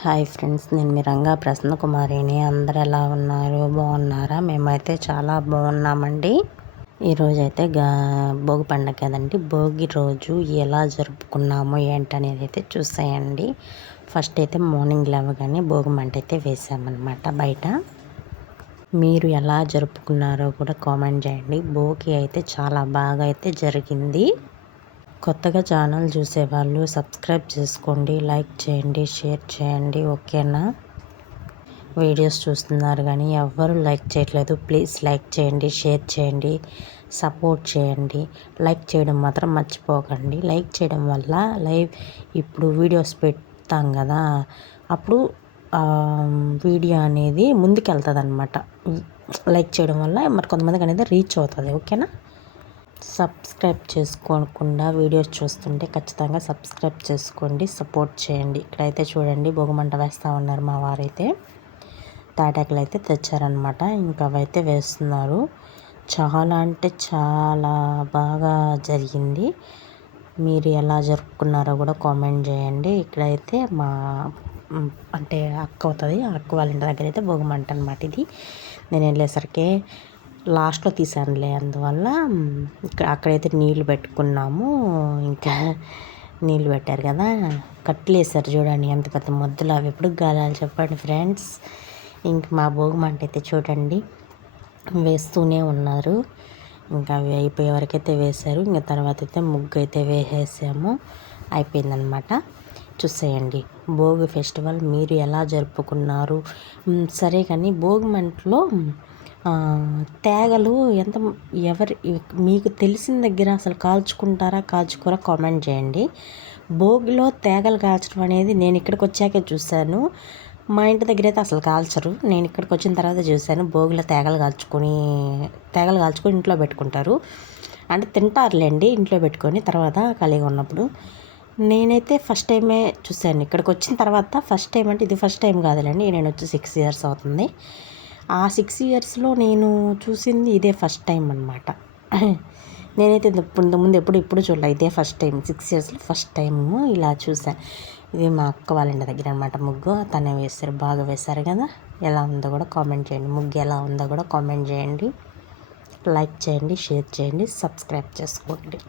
Hi friends, నేను మీ రంగా ప్రసన్నకుమారిని. అందరు ఎలా ఉన్నారు? బాగున్నారా? మేమైతే చాలా బాగున్నామండి. ఈరోజు అయితే భోగి పండగ కదండి. భోగి రోజు ఎలా జరుపుకున్నాము ఏంటనేది అయితే చూసేయండి. ఫస్ట్ అయితే మార్నింగ్ లేవగానే భోగి మంట అయితే వేసామన్నమాట బయట. మీరు ఎలా జరుపుకున్నారో కూడా కామెంట్ చేయండి. భోగి అయితే చాలా బాగా అయితే జరిగింది. కొత్తగా ఛానల్ చూసేవాళ్ళు సబ్స్క్రైబ్ చేసుకోండి, లైక్ చేయండి, షేర్ చేయండి. ఓకేనా? వీడియోస్ చూస్తున్నారు కానీ ఎవ్వరు లైక్ చేయట్లేదు. ప్లీజ్ లైక్ చేయండి, షేర్ చేయండి, సపోర్ట్ చేయండి. లైక్ చేయడం మాత్రం మర్చిపోకండి. లైక్ చేయడం వల్ల ఇప్పుడు వీడియోస్ పెడతాం కదా, అప్పుడు వీడియో అనేది ముందుకెళ్తుంది అనమాట. లైక్ చేయడం వల్ల మరి కొంతమందికి అనేది రీచ్ అవుతుంది. ఓకేనా? సబ్స్క్రైబ్ చేసుకోకుండా వీడియోస్ చూస్తుంటే ఖచ్చితంగా సబ్స్క్రైబ్ చేసుకోండి, సపోర్ట్ చేయండి. ఇక్కడైతే చూడండి, భోగిమంట వేస్తూ ఉన్నారు మా వారైతే. తాటాకులు అయితే తెచ్చారనమాట. ఇంకా అవైతే వేస్తున్నారు. చాలా అంటే చాలా బాగా జరిగింది. మీరు ఎలా జరుపుకున్నారో కూడా కామెంట్ చేయండి. ఇక్కడైతే మా అంటే అక్క అవుతుంది, అక్క వాళ్ళ ఇంటి దగ్గర అయితే భోగిమంట అనమాట. ఇది నేను వెళ్ళేసరికి లాస్ట్లో తీసానులే, అందువల్ల అక్కడైతే నీళ్ళు పెట్టుకున్నాము. ఇంకా నీళ్ళు పెట్టారు కదా, కట్లు వేసారు చూడండి ఎంత పెద్ద ముద్దలు. అవి ఎప్పుడు గాలాలి చెప్పండి ఫ్రెండ్స్. ఇంక మా భోగిమంట అయితే చూడండి వేస్తూనే ఉన్నారు. ఇంకా అవి అయిపోయే వరకైతే వేశారు. ఇంకా తర్వాత అయితే ముగ్గు అయితే వేసేసాము, అయిపోయిందనమాట. చూసేయండి భోగి ఫెస్టివల్ మీరు ఎలా జరుపుకున్నారు. సరే కానీ భోగిమంటలో తేగలు మీకు తెలిసిన దగ్గర అసలు కాల్చుకుంటారా కాల్చుకోరా కామెంట్ చేయండి. భోగిలో తేగలు కాల్చడం అనేది నేను ఇక్కడికి వచ్చాకే చూశాను. మా ఇంటి దగ్గర అయితే అసలు కాల్చరు. నేను ఇక్కడికి వచ్చిన తర్వాత చూశాను భోగిలో తేగలు కాల్చుకొని ఇంట్లో పెట్టుకుంటారు. అంటే తింటారులేండి ఇంట్లో పెట్టుకొని తర్వాత ఖాళీగా ఉన్నప్పుడు. నేనైతే ఫస్ట్ టైమే చూశాను ఇక్కడికి వచ్చిన తర్వాత. ఫస్ట్ టైం అంటే ఇది ఫస్ట్ టైం కాదులేండి, నేను వచ్చి 6 years అవుతుంది. ఆ 6 yearsలో నేను చూసింది ఇదే ఫస్ట్ టైం అనమాట. నేనైతే ముందు ఎప్పుడు చూడలే, ఇదే ఫస్ట్ టైం. 6 yearsలో ఫస్ట్ టైము ఇలా చూసాను. ఇది మా అక్క వాళ్ళ ఇంటి దగ్గర అనమాట. ముగ్గు తనే వేస్తారు, బాగా వేశారు కదా. ఎలా ఉందో కూడా కామెంట్ చేయండి. ముగ్గు ఎలా ఉందో కూడా కామెంట్ చేయండి. లైక్ చేయండి, షేర్ చేయండి, సబ్స్క్రైబ్ చేసుకోండి.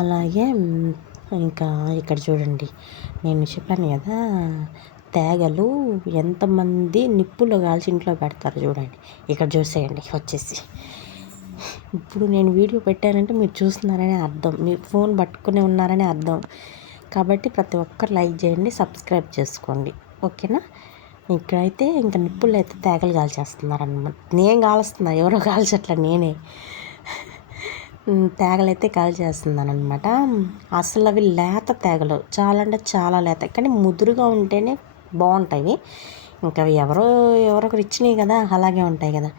అలాగే ఇంకా ఇక్కడ చూడండి, నేను చెప్పాను కదా తేగలు ఎంతమంది నిప్పులు కాల్చి ఇంట్లో పెడతారు చూడండి. ఇక్కడ చూసేయండి వచ్చేసి. ఇప్పుడు నేను వీడియో పెట్టానంటే మీరు చూస్తున్నారనే అర్థం, మీరు ఫోన్ పట్టుకునే ఉన్నారనే అర్థం. కాబట్టి ప్రతి ఒక్కరు లైక్ చేయండి, సబ్స్క్రైబ్ చేసుకోండి. ఓకేనా? ఇక్కడైతే ఇంకా నిప్పులు అయితే తేగలు కాల్చేస్తున్నారన్నమాట. నేను కాలుస్తున్నా, ఎవరో కాల్చట్లా, నేనే తేగలైతే కాల్చేస్తున్నాను అనమాట. అసలు అవి లేత తేగలు, చాలా అంటే చాలా లేత, కానీ ముదురుగా ఉంటేనే బాగుంటాయి. ఇంకా అవి ఎవరొకరు ఇచ్చినాయి కదా, అలాగే ఉంటాయి కదా.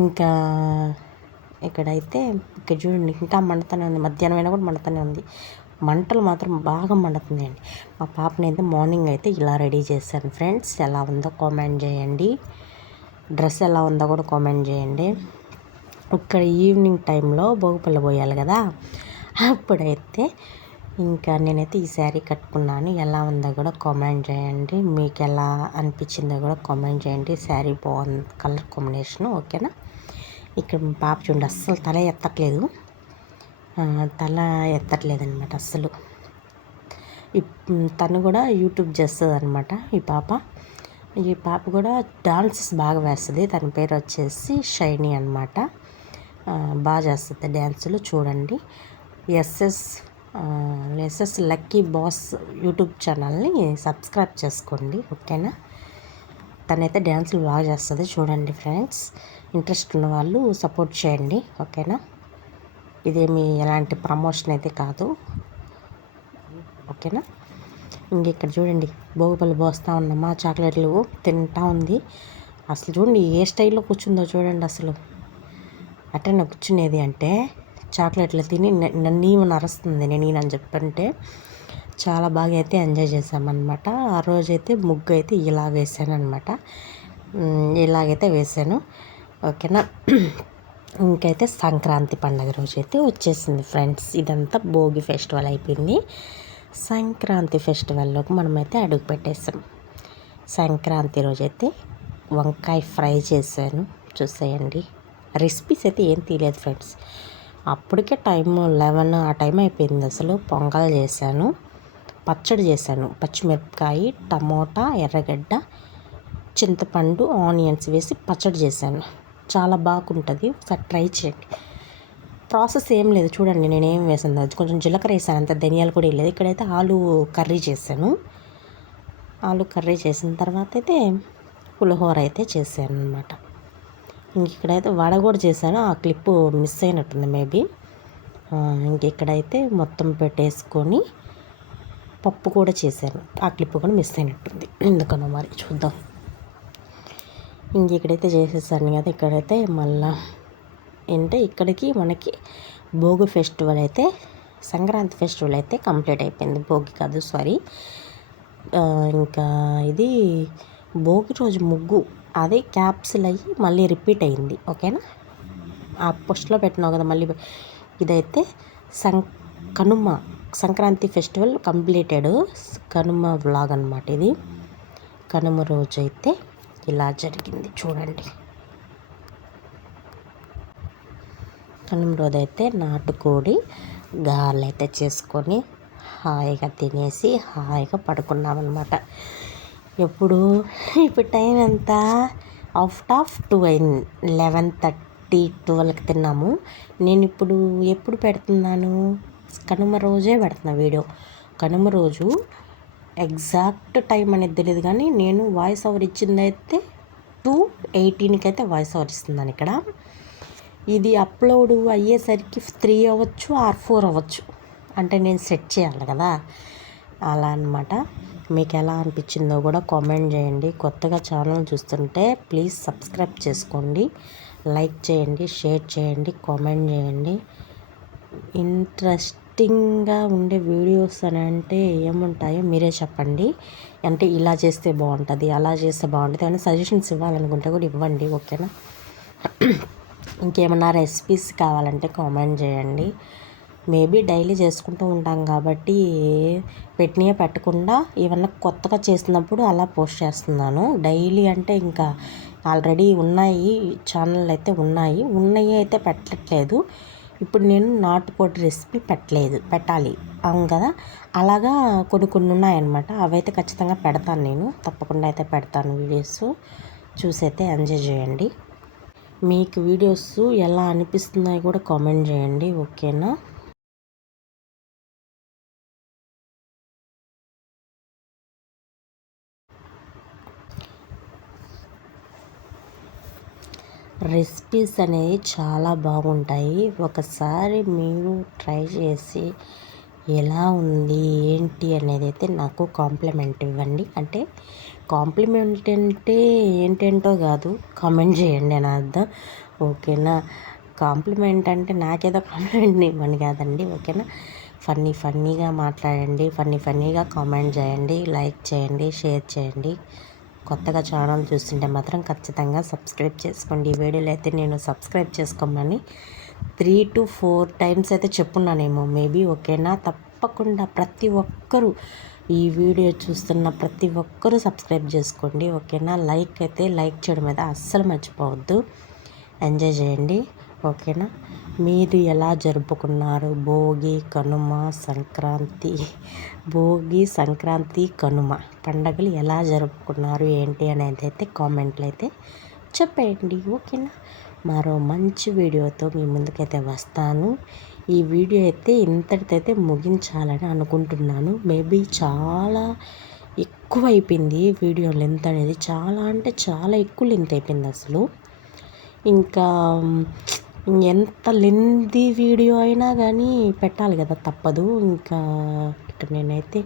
ఇంకా ఇక్కడ చూడండి ఇంకా మండుతూనే ఉంది. మధ్యాహ్నం అయినా కూడా మండుతూనే ఉంది. మంటలు మాత్రం బాగా మండుతున్నాయండి. మా పాపని అయితే మార్నింగ్ అయితే ఇలా రెడీ చేశాను ఫ్రెండ్స్. ఎలా ఉందో కామెంట్ చేయండి. డ్రెస్ ఎలా ఉందో కూడా కామెంట్ చేయండి. ఇక్కడ ఈవినింగ్ టైంలో భోగిపళ్ళు పోయాలి కదా, అప్పుడైతే ఇంకా నేనైతే ఈ శారీ కట్టుకున్నాను. ఎలా ఉందో కూడా కామెంట్ చేయండి. మీకు ఎలా అనిపించిందో కూడా కామెంట్ చేయండి. శారీ బాగుంది, కలర్ కాంబినేషను. ఓకేనా? ఇక్కడ మా పాప చూడండి అస్సలు తల ఎత్తట్లేదనమాట అస్సలు. తను కూడా యూట్యూబ్ చేస్తుంది అనమాట. ఈ పాప కూడా డాన్సెస్ బాగా వేస్తుంది. తన పేరు వచ్చేసి షైనీ అనమాట. బాగా చేస్తుంది డ్యాన్సులు. చూడండి, ఎస్ఎస్ లక్కీ బాస్ యూట్యూబ్ ఛానల్ని సబ్స్క్రైబ్ చేసుకోండి. ఓకేనా? తనైతే డ్యాన్సులు బాగా చేస్తుంది. చూడండి ఫ్రెండ్స్, ఇంట్రెస్ట్ ఉన్న వాళ్ళు సపోర్ట్ చేయండి. ఓకేనా? ఇదేమి ఎలాంటి ప్రమోషన్ అయితే కాదు. ఓకేనా? ఇంక ఇక్కడ చూడండి భోగిపళ్ళు పోస్తూ ఉన్నామా, చాక్లెట్లు తింటా ఉంది. అసలు చూడండి ఏ స్టైల్లో కూర్చుందో చూడండి. అసలు అట్టనే కూర్చునేది అంటే చాక్లెట్లు తిని నన్ను నరుస్తుంది. నేను చెప్పంటే చాలా బాగా అయితే ఎంజాయ్ చేసామన్నమాట. ఆ రోజైతే ముగ్గు అయితే ఇలా వేసాను అనమాట. ఇలాగైతే వేసాను. ఓకేనా? ఇంకైతే సంక్రాంతి పండుగ రోజు అయితే వచ్చేసింది ఫ్రెండ్స్. ఇదంతా భోగి ఫెస్టివల్ అయిపోయింది. సంక్రాంతి ఫెస్టివల్లోకి మనమైతే అడుగు పెట్టేసాం. సంక్రాంతి రోజైతే వంకాయ ఫ్రై చేశాను, చూసేయండి. రెసిపీస్ అయితే ఏం తీయలేదు ఫ్రెండ్స్, అప్పటికే టైం 11 ఆ టైం అయిపోయింది. అసలు పొంగల్ చేశాను, పచ్చడి చేశాను, పచ్చిమిరపకాయ, టమోటా, ఎర్రగడ్డ, చింతపండు, ఆనియన్స్ వేసి పచ్చడి చేశాను. చాలా బాగుంటుంది, ఒకసారి ట్రై చేయండి. ప్రాసెస్ ఏం లేదు, చూడండి నేనేం వేసాను. అది కొంచెం జీలకర్ర వేసాను, అంత ధనియాలు కూడా వేయలేదు. ఇక్కడైతే ఆలు కర్రీ చేశాను. ఆలు కర్రీ చేసిన తర్వాత అయితే పులిహోర అయితే చేశాను అనమాట. ఇంక ఇక్కడైతే వడ కూడా చేశాను, ఆ క్లిప్పు మిస్ అయినట్టుంది మేబీ. ఇంక ఇక్కడైతే మొత్తం పెట్టేసుకొని పప్పు కూడా చేశాను, ఆ క్లిప్పు కూడా మిస్ అయినట్టుంది, ఎందుకనో మరి చూద్దాం. ఇంక ఇక్కడైతే చేసేసాను కదా. ఇక్కడైతే మళ్ళా అంటే ఇక్కడికి మనకి భోగి ఫెస్టివల్ అయితే, సంక్రాంతి ఫెస్టివల్ అయితే కంప్లీట్ అయిపోయింది. భోగి కాదు సారీ, ఇంకా ఇది భోగి రోజు ముగ్గు అదే క్యాప్సిల్ అయ్యి మళ్ళీ రిపీట్ అయింది. ఓకేనా, ఆ పోస్ట్లో పెట్టినావు కదా మళ్ళీ. ఇదైతే Kanuma Sankranti festival completed Kanuma vlog అనమాట ఇది. కనుమ రోజు అయితే ఇలా జరిగింది చూడండి. కనుమ రోజు అయితే నాటుకోడి గారెలు అయితే చేసుకొని హాయిగా తినేసి హాయిగా పడుకున్నామన్నమాట. ఇప్పుడు టైం ఎంత, ఆఫ్ 2 అయింది, 11:30 12కి తిన్నాము. నేను ఇప్పుడు ఎప్పుడు పెడుతున్నాను, కనుమ రోజే పెడుతున్నా వీడియో. కనుమ రోజు ఎగ్జాక్ట్ టైం అనేది తెలియదు, కానీ నేను వాయిస్ ఓవర్ ఇచ్చిందైతే 2:18కి అయితే వాయిస్ ఓవర్ ఇస్తున్నాను. ఇక్కడ ఇది అప్లోడ్ అయ్యేసరికి 3 అవ్వచ్చు ఆర్ 4 అవ్వచ్చు, అంటే నేను సెట్ చేయాలి కదా, అలా అనమాట. మీకు ఎలా అనిపించిందో కూడా కామెంట్ చేయండి. కొత్తగా ఛానల్ చూస్తుంటే ప్లీజ్ సబ్స్క్రైబ్ చేసుకోండి, లైక్ చేయండి, షేర్ చేయండి, కామెంట్ చేయండి. ఇంట్రెస్టింగ్గా ఉండే వీడియోస్ అని అంటే ఏముంటాయో మీరే చెప్పండి. అంటే ఇలా చేస్తే బాగుంటుంది, అలా చేస్తే బాగుంటుంది అని సజెషన్స్ ఇవ్వాలనుకుంటే కూడా ఇవ్వండి. ఓకేనా, ఇంకేమన్నా రెసిపీస్ కావాలంటే కామెంట్ చేయండి. మేబీ డైలీ చేసుకుంటూ ఉంటాం కాబట్టి పెట్టినయే పెట్టకుండా ఏమన్నా కొత్తగా చేసినప్పుడు అలా పోస్ట్ చేస్తున్నాను. డైలీ అంటే ఇంకా ఆల్రెడీ ఉన్నాయి ఛానల్ అయితే ఉన్నాయి అయితే పెట్టట్లేదు. ఇప్పుడు నేను నాటుకోడి రెసిపీ పెట్టాలి అవును కదా, అలాగా కొన్ని ఉన్నాయన్నమాట. అవైతే ఖచ్చితంగా పెడతాను, నేను తప్పకుండా అయితే పెడతాను వీడియోస్. చూసైతే ఎంజాయ్ చేయండి. మీకు వీడియోస్ ఎలా అనిపిస్తున్నాయో కూడా కామెంట్ చేయండి. ఓకేనా, రెసిపీస్ అనేవి చాలా బాగుంటాయి. ఒకసారి మీరు ట్రై చేసి ఎలా ఉంది ఏంటి అనేది అయితే నాకు కాంప్లిమెంట్ ఇవ్వండి. అంటే కాంప్లిమెంట్ అంటే ఏంటేంటో కాదు, కామెంట్ చేయండి అని అర్థం. ఓకేనా, కాంప్లిమెంట్ అంటే నాకేదో కాంప్లిమెంట్ ఇవ్వండి కాదండి. ఓకేనా, ఫన్నీగా మాట్లాడండి, ఫన్నీగా కామెంట్ చేయండి, లైక్ చేయండి, షేర్ చేయండి. కొత్తగా ఛానల్ చూస్తుంటే మాత్రం ఖచ్చితంగా సబ్స్క్రైబ్ చేసుకోండి. ఈ వీడియోలో అయితే నేను సబ్స్క్రైబ్ చేసుకోమని 3 to 4 టైమ్స్ అయితే చెప్పున్నానేమో మేబీ. ఓకేనా, తప్పకుండా ప్రతి ఒక్కరూ ఈ వీడియో చూస్తున్న ప్రతి ఒక్కరూ సబ్స్క్రైబ్ చేసుకోండి. ఓకేనా, లైక్ చేయడం అయితే అస్సలు మర్చిపోవద్దు. ఎంజాయ్ చేయండి. ఓకేనా, మీరు ఎలా జరుపుకున్నారు భోగి, కనుమ, సంక్రాంతి, కనుమ పండగలు ఎలా జరుపుకున్నారు ఏంటి అనేది అయితే కామెంట్లు అయితే చెప్పేయండి. ఓకేనా, మరో మంచి వీడియోతో మీ ముందుకైతే వస్తాను. ఈ వీడియో అయితే ఇంతటితో ముగించాలని అనుకుంటున్నాను. మేబీ చాలా ఎక్కువ అయిపోయింది వీడియో లెంత్ అనేది, చాలా అంటే చాలా ఎక్కువ లెంత్ అయిపోయింది అసలు. ఇంకా ఎంత లెంతీ వీడియో అయినా కానీ పెట్టాలి కదా, తప్పదు. ఇంకా ఇక్కడ నేనైతే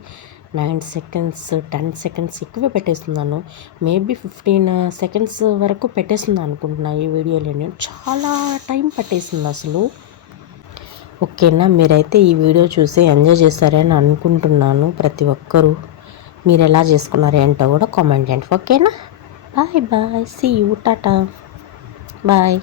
9 seconds 10 seconds ఎక్కువే పెట్టేస్తున్నాను. మేబీ 15 seconds వరకు పెట్టేస్తున్నాను అనుకుంటున్నాను ఈ వీడియోలో. నేను చాలా టైం పట్టేసింది అసలు. ఓకేనా, మీరైతే ఈ వీడియో చూసి ఎంజాయ్ చేస్తారని అనుకుంటున్నాను. ప్రతి ఒక్కరూ మీరు ఎలా చేసుకున్నారు ఏంటో కూడా కామెంట్ చేయండి. ఓకేనా, bye see you, tata, bye.